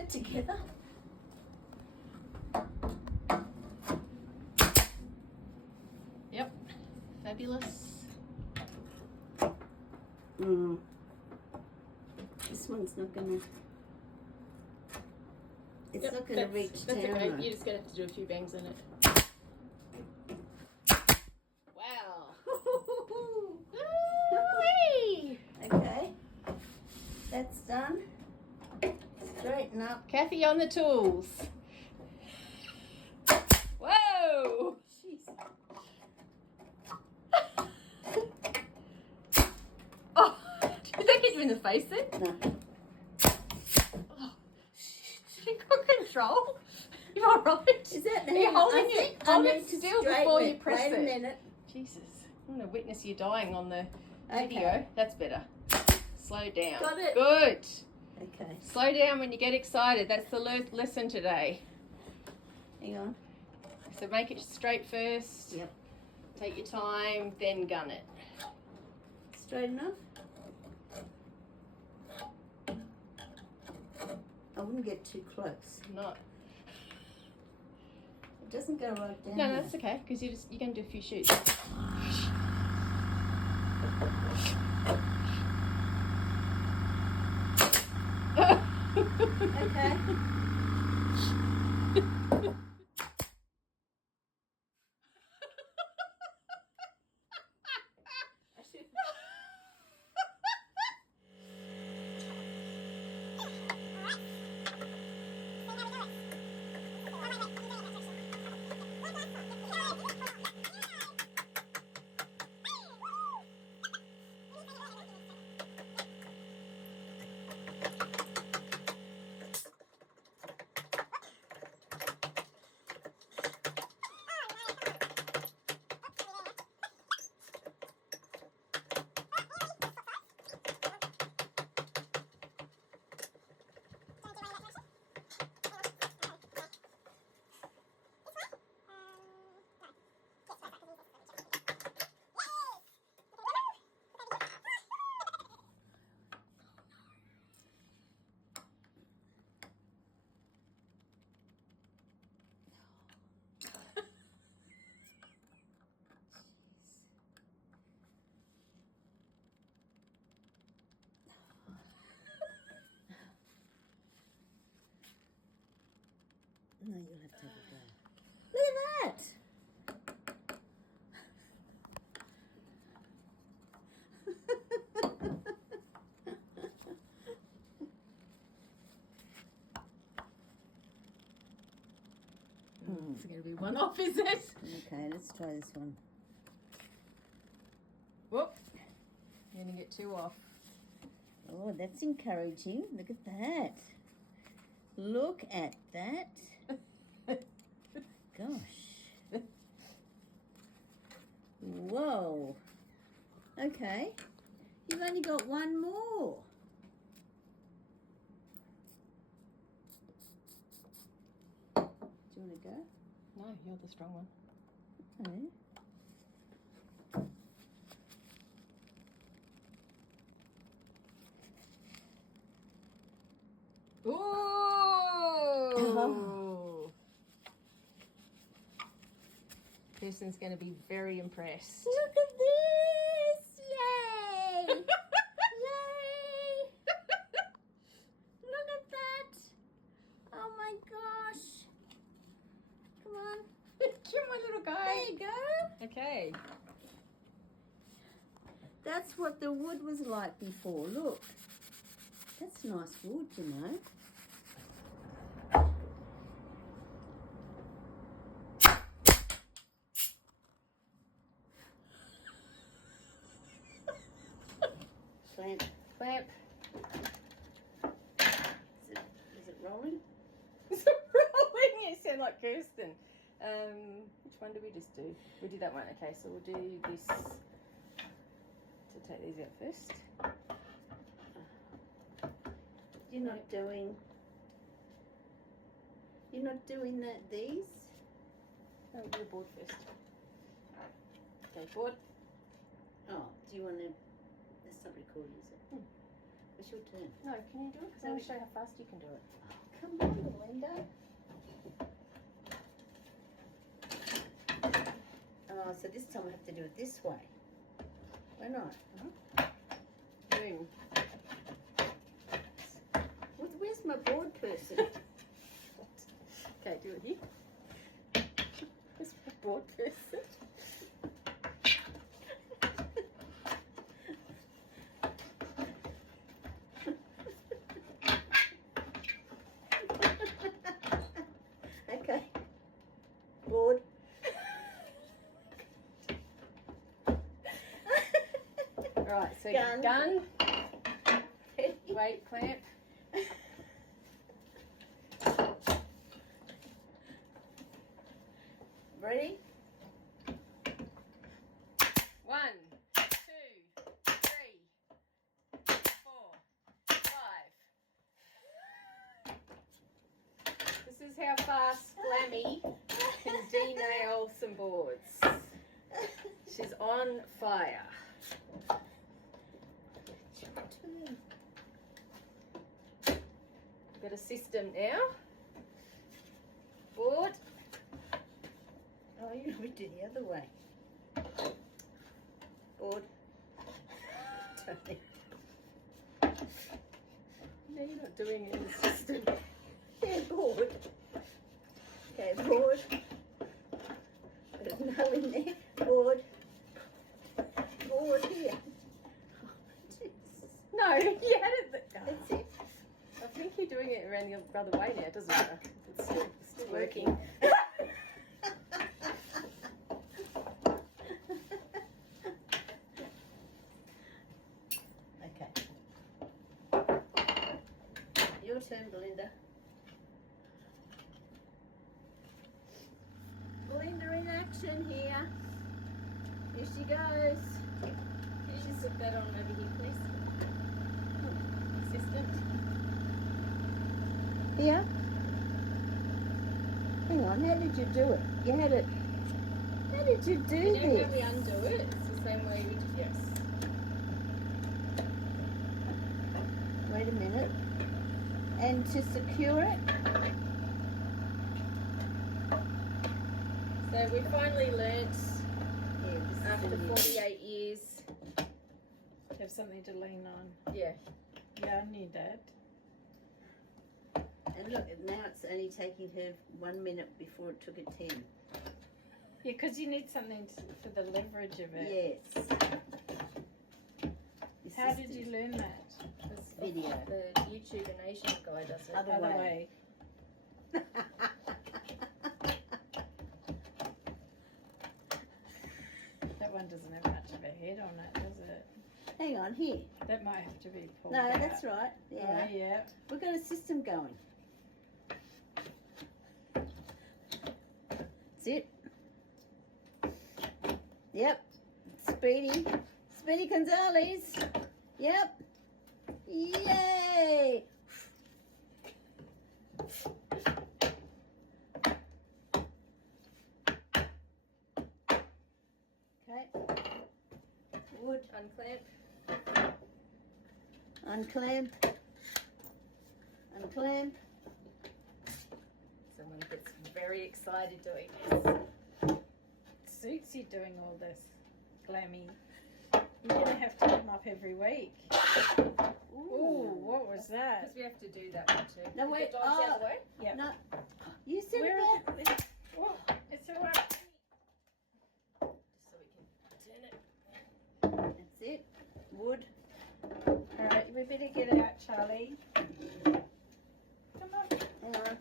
it together. Yep. Fabulous. This one's not gonna. It's Yep, not gonna reach that's down. okay. though. You're just gonna have to do a few bangs in it. Wow. Woo-wee. Okay, that's done. Straighten up. Kathy on the tools. Whoa! Jeez. Oh, did that get you in the face then? No. Oh, she got control. You all right? Is that the Are you hand? holding I it? think I Hold need it to still straighten before it. you press Wait it. a minute. Jesus, I'm gonna witness you dying on the Okay. video. That's better. Slow down. Got it. Good. Okay. Slow down when you get excited. That's the lesson today. Hang on. So make it straight first. Yep. Take your time, then gun it. Straight enough. I wouldn't get too close. Not. It doesn't go right down. No, there. that's okay because you're gonna do a few shoots. Okay. I should. No, you'll have to have a go. Look at that! It's going to be one off, is it? Okay, let's try this one. Whoop. You're going to get two off. Oh, that's encouraging. Look at that. Look at that. Gosh. Whoa. Okay. You've only got one more. Do you want to go? No, you're the strong one. Okay. Ooh! Kirsten's going to be very impressed. Look at this! Yay! Yay! Look at that! Oh my gosh! Come on. Cute, my little guy. There you go. Okay. That's what the wood was like before. Look. That's nice wood, you know. Clamp. Clamp. Is it rolling? Is it rolling? You sound like Kirsten. Which one did we just do? We did that one. Okay, so we'll do this. So take these out first. You're not doing these? No, we'll do the board first. Okay, board. Oh, do you want to? That's not recording, is it? It's your turn. No, can you do it? Because I want to show you how fast you can do it. Come on, Belinda. Oh, so this time I have to do it this way. Why not? Boom. Where's my board person? Okay, do it here. Where's my board person? Okay. Board. Right, so Gun. gun. Wait, clamp. Ready? 1, 2, 3, 4, 5. This is how fast Glammy can denail some boards. She's on fire. Got a system now. Board. Oh, you would do the other way. Board. Tony. No, you're not doing it in the system. Yeah, board. Okay, board. There's no in there. Board. Board here. Oh, Jesus. No, you had it. That's it. I think you're doing it around the other way now, doesn't it? It's still working. Okay. Your turn, Belinda. Belinda in action here. Here she goes. Can you just put that on over here, please? Assistant. Here. Hang on, how did you do it? You had it. How did you do You don't this? really undo it. It's the same way we did. Yes. Wait a minute. And to secure it, So we finally learnt yeah, this is after the new- 48 years. Have something to lean on. Yeah. Yeah, I knew that. And look, now it's only taking her 1 minute before it took her 10. Yeah, because you need something for the leverage of it. Yes. How did you learn that? That's Video. The YouTube and Asian guy does it. Other Other way. way. That one doesn't have much of a head on it, does it? Hang on, here. That might have to be pulled No, out. that's right. Yeah. Oh, yeah. We've got a system going. That's it. Yep. Speedy. Speedy Gonzalez. Yep. Yay! Okay. Wood. Unclamp. Unclamp. Unclamp. Someone gets very excited doing this. Suits you doing all this, Glammy. You're going to have to come up every week. Ooh, what was that? Because we have to do that one too. No, Is wait, the dogs out of the way? Yeah. No. You said Where that. is it? Oh, it's all right. Just so we can turn it. That's it. Wood. All right, we better get out, Charlie. Come on. Hang on.